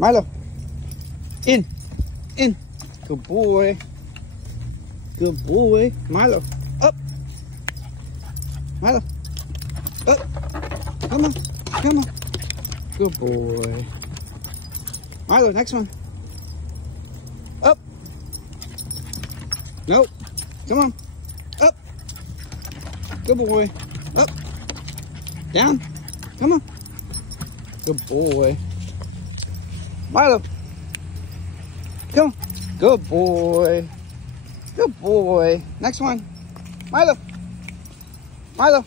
Milo. In. In. Good boy. Good boy. Milo. Up. Milo. Up. Come on. Come on. Good boy. Milo, next one. Up. Nope. Come on. Up. Good boy. Up. Down. Come on. Good boy. Milo. Come on. Good boy. Good boy. Next one. Milo. Milo.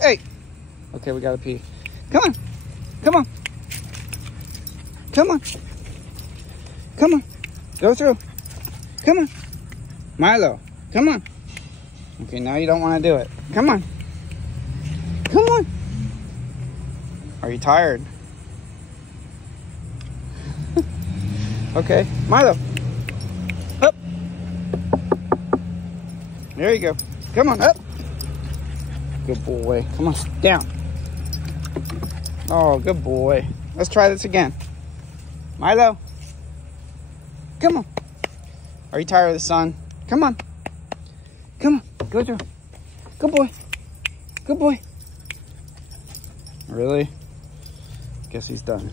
Hey. Okay, we gotta pee. Come on. Come on. Come on. Come on. Go through. Come on. Milo. Come on. Okay, now you don't want to do it. Come on. Come on. Are you tired? Okay, Milo. Up. There you go. Come on, up. Good boy. Come on, down. Oh, good boy. Let's try this again. Milo. Come on. Are you tired of the sun? Come on. Come on. Go through. Good boy. Good boy. Really? Guess he's done.